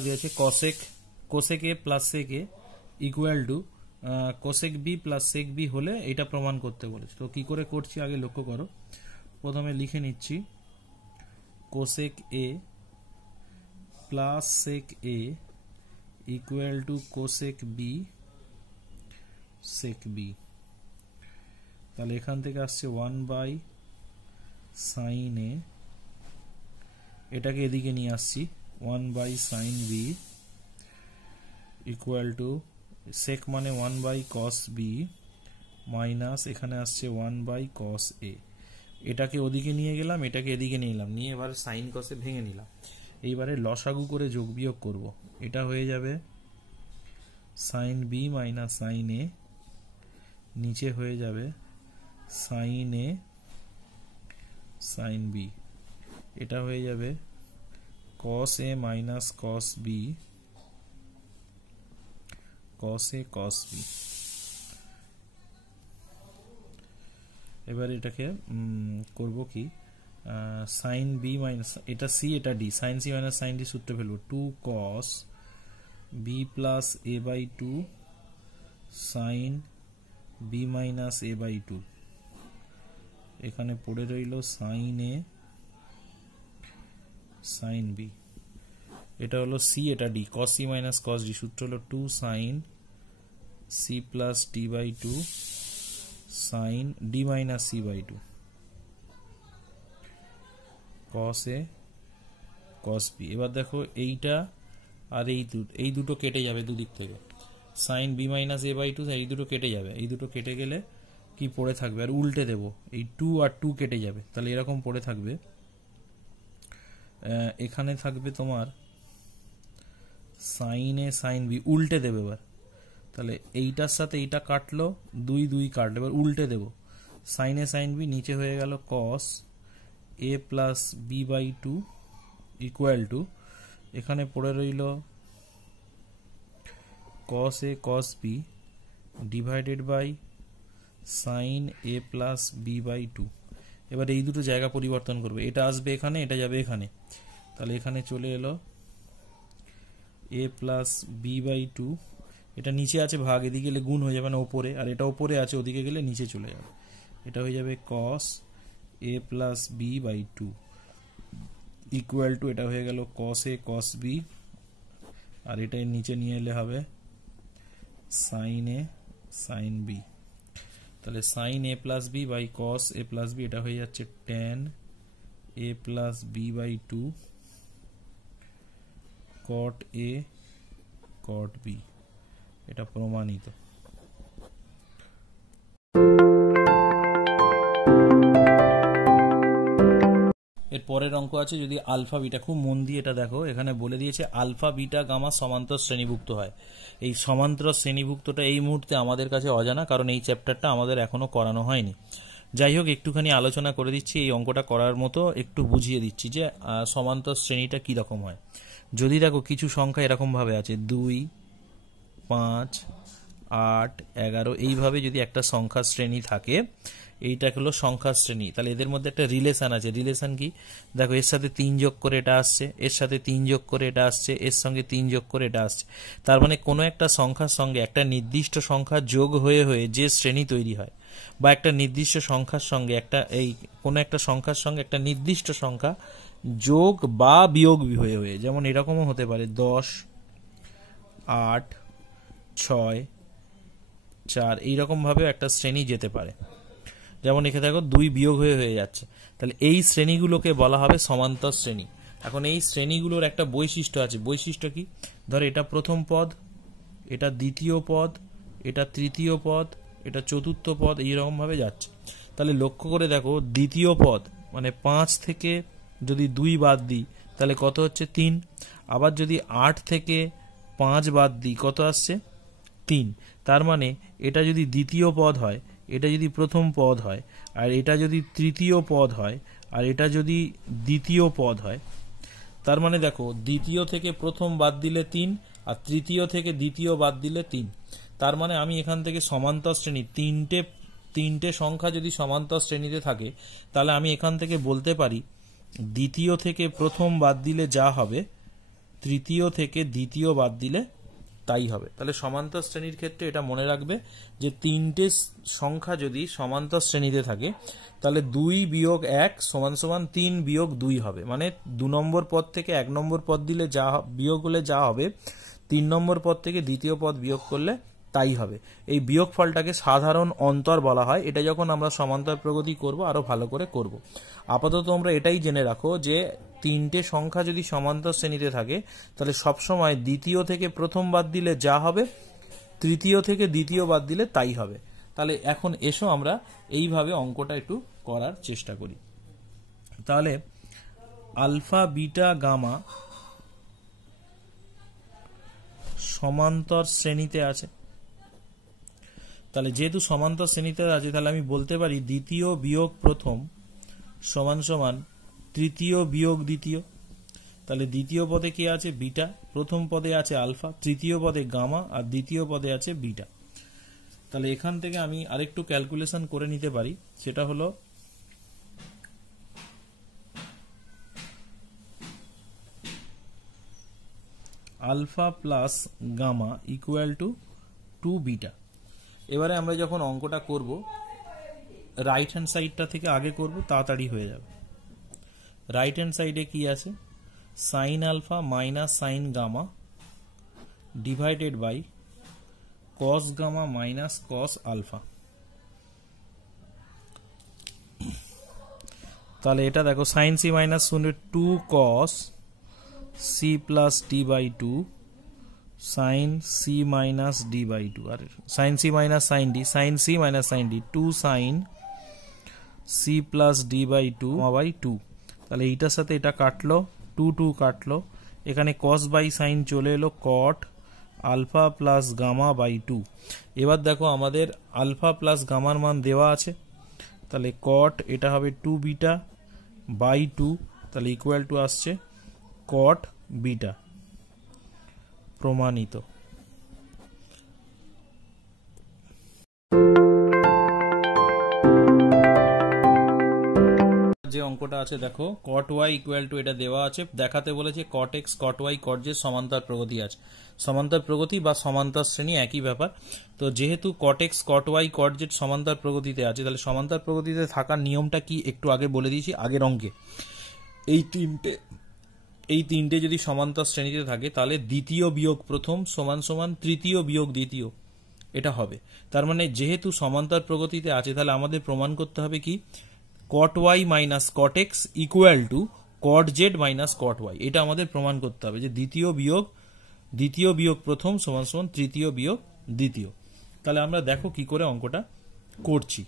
অঙ্কটা দিয়েছে cosec A plus sec A equal to cosec B plus sec B হলে এটা প্রমাণ করতে বলেছে। তো কি করে করছি আগে লক্ষ্য করো। প্রথমে লিখে নিচ্ছি cosec A plus sec A equal to cosec B sec B. তাহলে এখান থেকে আসছে 1/sin a, এটাকে এদিকে নিয়ে আসছি 1/sin b ইকুয়াল টু সেক মানে 1/cos b মাইনাস এখানে আসছে 1/cos a। এটাকে ওদিকে নিয়ে গেলাম, এটাকে এদিকে নিয়ে এলাম, নিয়ে এবার সাইন কসে ভেঙে নিলাম। এইবারে লসাগু করে যোগ বিয়োগ করব। এটা হয়ে যাবে sin b minus sin a, নিচে হয়ে যাবে sin a sin b, এটা হয়ে যাবে cos a minus cos b cos a cos b। এবার এটাকে করব কি, sin b মাইনাস এটা c এটা d, sin c minus sin d সূত্র ফেলবো 2 cos b plus a by 2 sin b minus a by 2। এখানে পড়ে রইল sin a sin b, এটা হলো c এটা d, cos c minus cos d সূত্র হলো 2 sin c plus d by 2 sin d minus c by 2 cos a cos b। এবার দেখো এইটা আর এই দুটো কেটে যাবে দুদিক থেকে, sin b minus a by 2 এই দুটো কেটে যাবে, এই দুটো কেটে গেলে কি পড়ে থাকবে, আর উল্টে দেব এই 2 আর 2 কেটে যাবে, তাহলে এরকম পড়ে থাকবে। এখানে থাকবে তোমার sin a sin b, উল্টে দেবে এবার, তাহলে এইটার সাথে এইটা কাটলো, 2 কাটলো, এবার উল্টে দেব sin a sin b, নিচে হয়ে গেল cos a plus b by 2 equal to এখানে পড়ে রইল cos a cos b divided by sin a plus b by 2। এবার এই দুটো জায়গা পরিবর্তন করবে, এটা আসবে এখানে, এটা যাবে এখানে, তাহলে এখানে চলে এলো a প্লাস b বাই 2, এটা নিচে আছে ভাগ, এদিকে গেলে গুণ হয়ে যাবে না ওপরে, আর এটা ওপরে আছে ওদিকে গেলে নিচে চলে যাবে, এটা হয়ে যাবে cos a plus b by 2 equal to এটা হয়ে গেল cos a cos b, আর এটা নিচে নিয়ে এলে হবে sin a sin b। তাহলে sin a plus b by cos a plus b, এটা হয়ে যাচ্ছে tan a plus b by 2 cot a cot b, এটা প্রমাণিত। এর পরের অঙ্ক আছে যদি আলফা বিটা, খুব মন দিয়ে এটা দেখো, এখানে বলে দিয়েছে আলফা বিটা গামা সমান্তর শ্রেণীভুক্ত হয়। এই সমান্তর শ্রেণীভুক্তটা এই মুহূর্তে আমাদের কাছে অজানা, কারণ এই চ্যাপ্টারটা আমাদের এখনো করানো হয়নি। যাই হোক একটুখানি আলোচনা করে দিচ্ছি, এই অঙ্কটা করার মতো একটু বুঝিয়ে দিচ্ছি যে সমান্তর শ্রেণীটা কি রকম হয়। যদি দেখো কিছু সংখ্যা এরকম ভাবে আছে 2 5 8 11, এইভাবে যদি একটা সংখ্যা শ্রেণী থাকে, এইটা হলো সংখ্যা শ্রেণী, তাহলে এদের মধ্যে একটা রিলেশন আছে। রিলেশন কি দেখো, এর সাথে 3 যোগ করে এটা আসছে, এর সাথে 3 যোগ করে এটা আসছে, এর সঙ্গে 3 যোগ করে এটা আসছে, তার মানে কোনো একটা সংখ্যার সঙ্গে একটা নির্দিষ্ট সংখ্যা যোগ হয়ে হয়ে যে শ্রেণী তৈরি হয়, বা একটা নির্দিষ্ট সংখ্যার সঙ্গে কোনো একটা সংখ্যার সঙ্গে একটা নির্দিষ্ট সংখ্যা যোগ বা বিয়োগ হয়ে হয়ে, যেমন এরকমও হতে পারে 10 8 6 4, এইরকম ভাবে একটা শ্রেণী যেতে পারে। যেমন এখানে দেখো 2 বিয়োগ হয়ে হয়ে যাচ্ছে, তাহলে এই শ্রেণীগুলোকে বলা হবে সমান্তর শ্রেণী। এখন এই শ্রেণীগুলোর একটা বৈশিষ্ট্য আছে, বৈশিষ্ট্য কি, ধর এটা প্রথম পদ, এটা দ্বিতীয় পদ, এটা তৃতীয় পদ, এটা চতুর্থ পদ, এইরকম ভাবে যাচ্ছে। তাহলে লক্ষ্য করে দেখো দ্বিতীয় পদ মানে 5 থেকে যদি 2 বাদ দিই তাহলে কত হচ্ছে 3, আবার যদি 8 থেকে 5 বাদ দিই কত আসছে 3, তার মানে এটা যদি দ্বিতীয় পদ হয়, এটা যদি প্রথম পদ হয়, আর এটা যদি তৃতীয় পদ হয়, আর এটা যদি দ্বিতীয় পদ হয়, তার মানে দেখো দ্বিতীয় থেকে প্রথম বাদ দিলে 3, আর তৃতীয় থেকে দ্বিতীয় বাদ দিলে 3, তার মানে আমি এখান থেকে সমান্তর শ্রেণী তিনটে সংখ্যা যদি সমান্তর শ্রেণীতে থাকে, তাহলে আমি এখান থেকে বলতে পারি দ্বিতীয় থেকে প্রথম বাদ দিলে যা হবে তৃতীয় থেকে দ্বিতীয় বাদ দিলে তাই হবে। তাহলে সমান্তর শ্রেণীর ক্ষেত্রে এটা মনে রাখবে যে তিনটে সংখ্যা যদি সমান্তর শ্রেণীতে থাকে তাহলে 2 বিয়োগ 1 সমান সমান 3 বিয়োগ 2 হবে। মানে 2 নম্বর পদ থেকে 1 নম্বর পদ দিলে যা বিয়োগ হলে যা হবে 3 নম্বর পদ থেকে দ্বিতীয় পদ বিয়োগ করলে তাই হবে। এই বিয়োগফলটাকে সাধারণ অন্তর বলা হয়। এটা যখন আমরা সমান্তর প্রগতি করব আরো ভালো করে করব। আপাতত আমরা এটাই জেনে রাখো যে তিনটে সংখ্যা যদি সমান্তর শ্রেণীতে থাকে তাহলে সবসময় দ্বিতীয় থেকে প্রথম বাদ দিলে যা হবে তৃতীয় থেকে দ্বিতীয় বাদ দিলে তাই হবে। তাহলে এখন এসো আমরা এইভাবে অঙ্কটা একটু করার চেষ্টা করি। তাহলে আলফা বিটা গামা সমান্তর শ্রেণীতে আছে। তাহলে যেহেতু সমান্তর শ্রেণীতে আছে তাহলে আমি বলতে পারি দ্বিতীয় বিয়োগ প্রথম সমান সমান তৃতীয় বিয়োগ দ্বিতীয়। তাহলে দ্বিতীয় পদে কি আছে? বিটা। প্রথম পদে আছে আলফা, তৃতীয় পদে গামা, আর দ্বিতীয় পদে আছে বিটা। তাহলে এখান থেকে আমি আরেকটু ক্যালকুলেশন করে নিতে পারি, সেটা হলো alpha plus gamma equal to 2 beta. এবারে আমরা যখন অঙ্কটা করব রাইট হ্যান্ড সাইডটা থেকে আগে করব, তাড়াতাড়ি হয়ে যাবে। রাইট হ্যান্ড সাইডে কি আছে? Sine alpha minus sine gamma divided by cos gamma minus cos alpha. তাহলে এটা দেখো sine C minus 2 cos C plus D by 2 sine C minus D by 2, আর sine C minus sine D, sine C minus sine D 2 sine C plus D by 2 by 2। তাহলে এইটার সাথে এটা কাটলো, 2 2 কাটলো, এখানে কস বাই সাইন চলে এলো cot alpha plus gamma by 2। এবার দেখো আমাদের আলফা প্লাস গামার মান দেওয়া আছে, তাহলে কট এটা হবে 2 বিটা বাই 2, তাহলে ইকুয়াল টু আসছে কট বিটা। প্রমাণিত। যে অঙ্কটা আছে দেখো cot y ইকুয়াল টু এটা দেওয়া আছে, দেখাতে বলেছে cot x cot y cot z সমান্তর প্রগতি আছে। সমান্তর প্রগতি বা সমান্তর শ্রেণী একই ব্যাপার। তো যেহেতু cot x cot y cot z সমান্তর প্রগতিতে আছে, তাহলে সমান্তর প্রগতিতে থাকার নিয়মটা কি একটু আগে বলে দিয়েছি আগের অঙ্কে। এই তিনটে যদি সমান্তর শ্রেণীতে থাকে তাহলে দ্বিতীয় বিয়োগ প্রথম সমান সমান তৃতীয় বিয়োগ দ্বিতীয়, এটা হবে। তার মানে যেহেতু সমান্তর প্রগতিতে আছে তাহলে আমাদের প্রমাণ করতে হবে কি cot y minus cot x equal to cot z minus cot y। এটা আমাদের প্রমাণ করতে হবে যে দ্বিতীয় বিয়োগ প্রথম সমান সমান তৃতীয় বিয়োগ দ্বিতীয়। তাহলে আমরা দেখো কি করে অঙ্কটা করছি।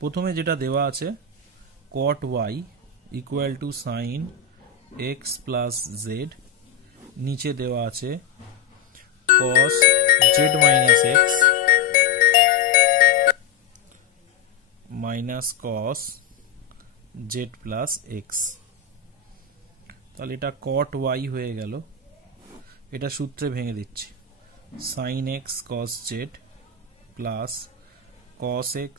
প্রথমে যেটা দেওয়া আছে cot y equal to sine x plus z, নিচে দেওয়া আছে cos z minus x minus cos z plus x। তাহলে এটা cot y হয়ে গেল, এটা সূত্রে ভেঙে দিচ্ছি, sin x cos z plus cos x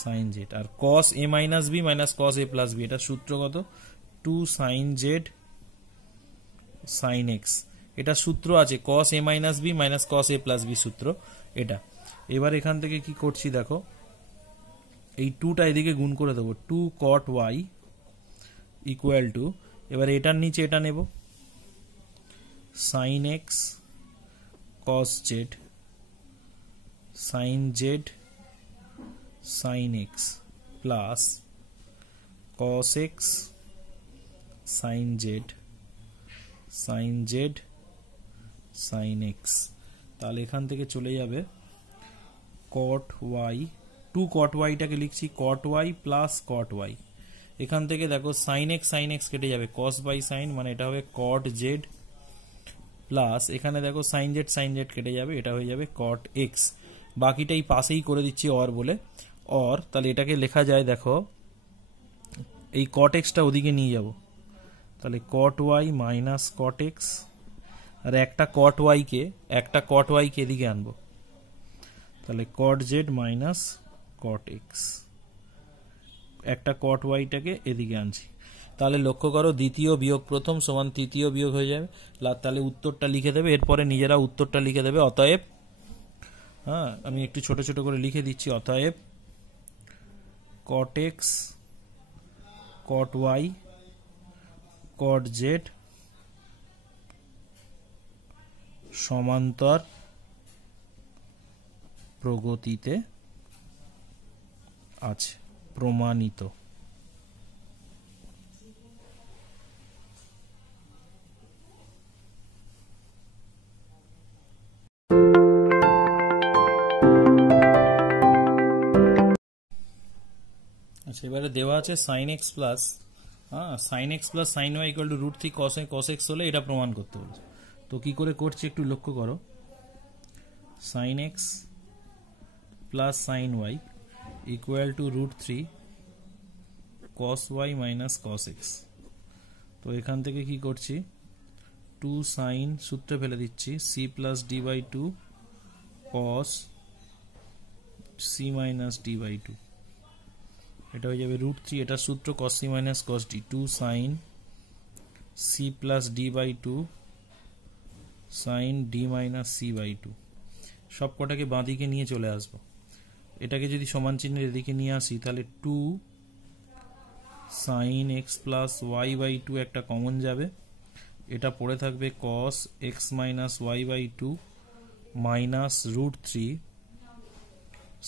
sin z, আর cos a minus b minus cos a plus b, এটা সূত্রগত 2 sin z sin x। এটা সূত্র আছে cos a minus b minus cos a plus b সূত্র এটা। এবার এখান থেকে কি করছি দেখো, এই 2টা এদিকে গুণ করে দেবো, 2 cot y ইকুয়াল টু, এবার এটার নিচে এটা নেব sin x cos z sin z sin x plus cos x sin z sin z sin x। তাহলে এখান থেকে চলে যাবে cot y, 2 cot y টাকে লিখছি cot y plus cot y। এখান থেকে দেখো sin x কেটে যাবে, cos বাই sin মানে এটা হবে cot z প্লাস এখানে দেখো sin z কেটে যাবে, এটা হয়ে যাবে cot x। বাকিটা এই পাশেই করে দিচ্ছি অর বলে, অর। তাহলে এটাকে লেখা যায় দেখো, এই cot x টা ওদিকে নিয়ে যাব, তাহলে cot y minus cot x, আর একটা cot y কে এদিকে আনবো, তাহলে cot z minus cot x, একটা cot y টাকে এদিকে আনছি। তাহলে লক্ষ্য করো দ্বিতীয় বিয়োগ প্রথম সমান তৃতীয় বিয়োগ হয়ে যাবে, তাহলে উত্তরটা লিখে দেবে, এরপরে নিজেরা উত্তরটা লিখে দেবে। অতএব, হ্যাঁ আমি একটু ছোট ছোট করে লিখে দিচ্ছি, অতএব cot x cot y cot z সমান্তর প্রগতিতে আছে, প্রমাণিত। আচ্ছা, এবারে দেওয়া আছে sin x plus sin x plus sin y equal two √3 cos x হলে এটা প্রমাণ করতে বলছে। তো কি করে করছি একটু লক্ষ্য করো, sin x plus sin y equal two √3 cos y minus cos x। তো এখান থেকে কি করছি, 2 sin সূত্রে ফেলে দিচ্ছি, c plus d by 2 cos c minus d by 2, এটা হয়ে যাবে √3, এটা সূত্র cos c minus cos d, 2 sin c plus d by 2 sin d minus c by 2। সব কটাকে বাঁ দিকে নিয়ে চলে আসবো, এটাকে যদি সমান চিহ্নের এদিকে নিয়ে আসি তাহলে 2 sin x plus y by 2 একটা কমন যাবে, এটা পড়ে থাকবে cos x minus y by 2 minus √3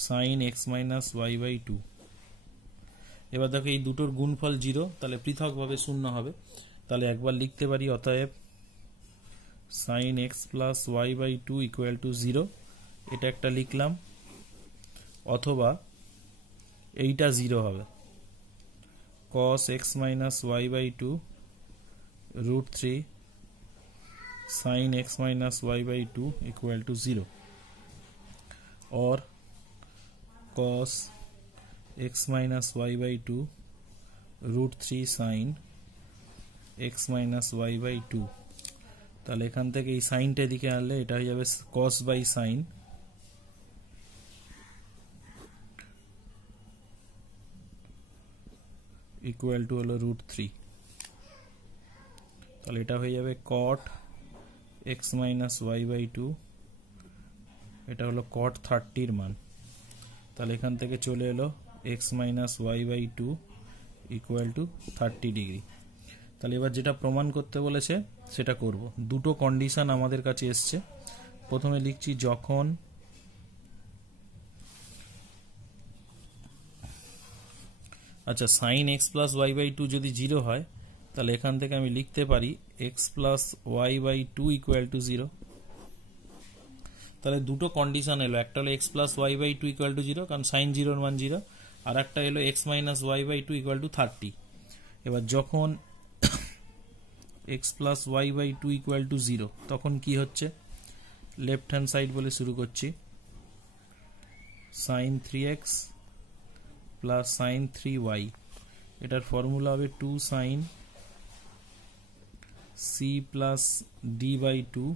sin x minus y by 2। এবার দেখো এই দুটোর গুণফল 0, তাহলে পৃথকভাবে শূন্য হবে, তাহলে একবার লিখতে পারি অতএব sin x plus y by 2 equal to 0, এটা একটা লিখলাম, অথবা এইটা 0 হবে, cos x minus y by 2 √3 sin x minus y by 2 equal to 0, or cos x minus y by 2 √3 sin x minus y by 2। তাহলে এখান থেকে এই সাইনটা এদিকে আনলে এটা হয়ে যাবে cos by sin equal to হলো √3, তাহলে এটা হয়ে যাবে cot x minus y by 2, এটা হলো cot 30 এর মান, তাহলে এখান থেকে চলে এলো x minus y by 2 equal to 30 degree. তাহলে এবার যেটা প্রমাণ করতে বলেছে সেটা করব। দুটো কন্ডিশন আমাদের কাছে এসছে, প্রথমে লিখছি যখন আচ্ছা sin x plus y by 2 যদি 0 হয় তাহলে এখান থেকে আমি লিখতে পারি x plus y by 2 equal to 0। তাহলে দুটো কন্ডিশন এলো, একটা হলো x plus y by 2 equal to 0 কারণ sin 0 এর মান 0, আর একটা এলো x minus y by 2 equal to 30। এবার যখন x plus y by 2 equal to 0 তখন কি হচ্ছে, লেফট হ্যান্ড সাইড বলে শুরু করছি, sin 3x plus sin 3y, এটার ফর্মুলা হবে 2 sin c plus d by 2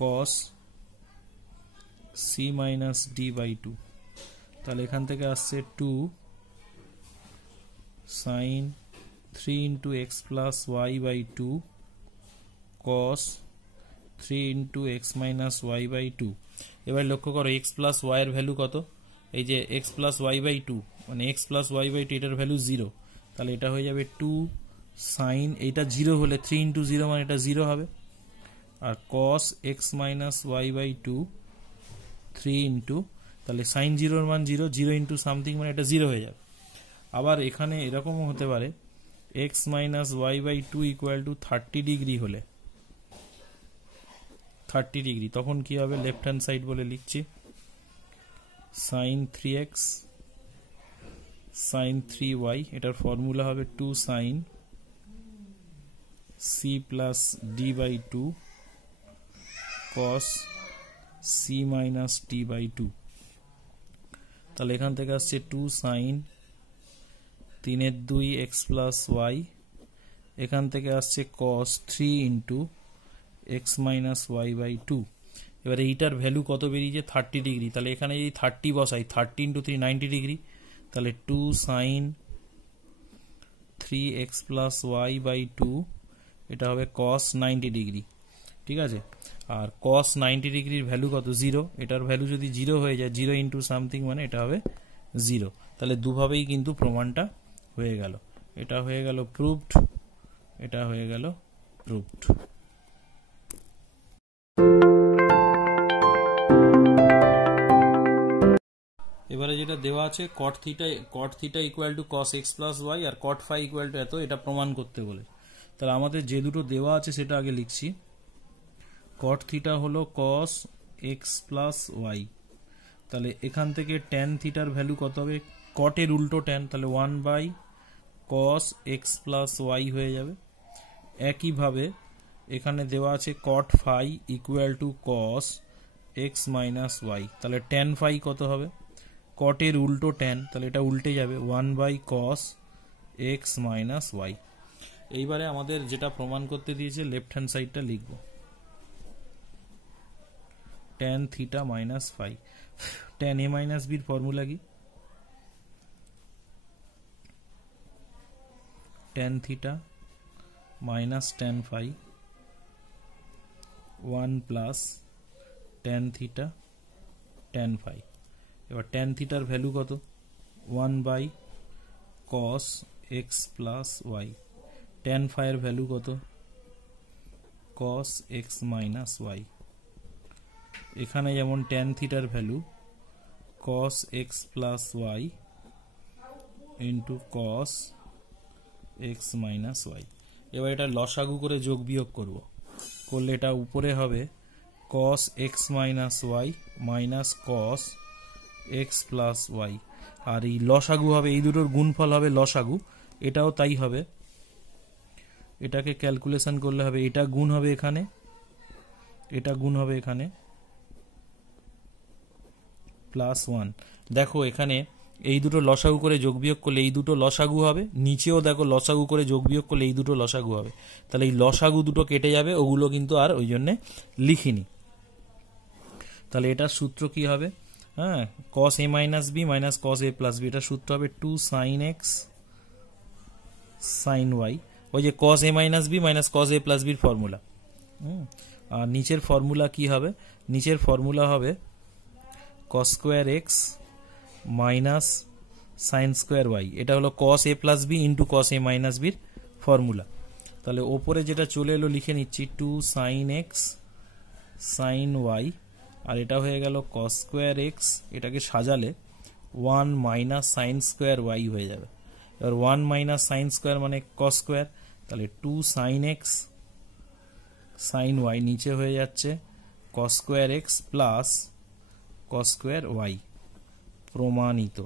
cos c minus d by 2। তাহলে এখান থেকে আসছে 2 sin 3 into x plus y by 2 cos 3 into x minus y by 2। এবার লক্ষ্য করো x plus y এর ভ্যালু কত, এই যে x plus y by 2 মানে x plus y by 2 এটার ভ্যালু 0, তাহলে এটা হয়ে যাবে 2 sin, এটা 0 হলে 3 into 0 মানে এটা 0 হবে, আর cos x minus y by 2 3 into, তাহলে sin 0 এর মান 0, 0 into সামথিং মানে এটা 0 হয়ে যাবে। আবার এখানে এরকমও হতে পারে x minus y by 2 equal to 30 degree হলে 30 ডিগ্রি, তখন কি হবে, লেফট হ্যান্ড সাইড বলে লিখছি sin 3x sin 3y, এটার ফর্মুলা হবে 2 sin c plus d by 2 cos c minus d by 2। তাহলে এখান থেকে আসছে 2 sin 3 এর 2 x plus y, এখান থেকে আসছে cos 3 into x minus y by 2। এবারে এইটার ভ্যালু কত বেরিয়েছে, 30 ডিগ্রি, তাহলে এখানে যদি 30 বসাই 30 into 3 90 ডিগ্রি, তাহলে 2 sin 3x plus Y by 2, এটা হবে cos 90 ডিগ্রি, ঠিক আছে। আর cos 90 ডিগ্রির ভ্যালু কত? 0। এটার ভ্যালু যদি 0 হয়ে যায়, 0 ইন্টু সামথিং মানে এটা হবে 0। তাহলে দুভাবেই কিন্তু প্রমাণটা হয়ে গেল। এটা হয়ে গেল প্রুভড, এটা হয়ে গেল প্রুভড। এবারে যেটা দেওয়া আছে cot theta equal to cos x plus Y আর cot ফাই ইকুয়াল টু এত, এটা প্রমাণ করতে বলে। তাহলে আমাদের যে দুটো দেওয়া আছে সেটা আগে লিখছি। cot থিটা হলো cos x প্লাস ওয়াই, তাহলে এখান থেকে tan থিটার ভ্যালু কত হবে? cot এর উল্টো tan, তাহলে 1 by cos x plus Y হয়ে যাবে। একইভাবে এখানে দেওয়া আছে cot phi equal to cos x minus Y, তাহলে tan ফাই কত হবে? cot এর উল্টো tan, তাহলে এটা উল্টে যাবে 1 by cos x minus Y. এইবারে আমাদের যেটা প্রমাণ করতে দিয়েছে লেফট হ্যান্ড সাইডটা লিখব, tan theta minus phi. tan a minus বির ফর্মুলা কি? tan theta minus tan phi 1 plus tan theta tan phi. এবার tan থিটার ভ্যালু কত? 1 by cos x plus Y. tan phi এর ভ্যালু কত? cos x minus Y. এখানে যেমন tan থিটার value cos x plus Y into cos x minus Y. এবার এটা লসাগু করে যোগ বিয়োগ করব, করলে এটা উপরে হবে cos x minus y minus cos x plus Y. আর এই লসাগু হবে, এই দুটোর গুণফল হবে লসাগু, এটাও তাই হবে। এটাকে ক্যালকুলেশন করলে হবে, এটা গুণ হবে এখানে, এটা গুণ হবে এখানে, প্লাস 1। দেখো এখানে এই দুটো লসাগু করে যোগ বিয়োগ করলে এই দুটো লসাগু হবে, নিচেও দেখো লসাগু করে যোগ বিয়োগ করলে এই দুটো লসাগু হবে। তাহলে এই লসাগু দুটো কেটে যাবে, ওগুলো কিন্তু আর ওই জন্যে লিখিনি। তাহলে এটার সূত্র কি হবে? হ্যাঁ, cos a minus B minus cos a plus B, এটার সূত্র হবে 2 sin x sin y। ওই যে cos a minus B minus cos a plus বির ফর্মুলা। আর নিচের ফর্মুলা কি হবে? নিচের ফর্মুলা হবে cos square x minus sine square Y. এটা হলো cos a plus B into cos a minus বির ফর্মুলা। তাহলে ওপরে যেটা চলে এলো লিখে নিচ্ছি 2 sin x sin y, আর এটা হয়ে গেল cos স্কোয়ার x, এটাকে সাজালে 1 মাইনাস সাইন স্কোয়ার ওয়াই হয়ে যাবে। এবার 1 মাইনাস সাইন স্কোয়ার মানে cos স্কোয়ার, তাহলে 2 sin x sin y নিচে হয়ে যাচ্ছে cos square x plus cos square Y. প্রমাণিত।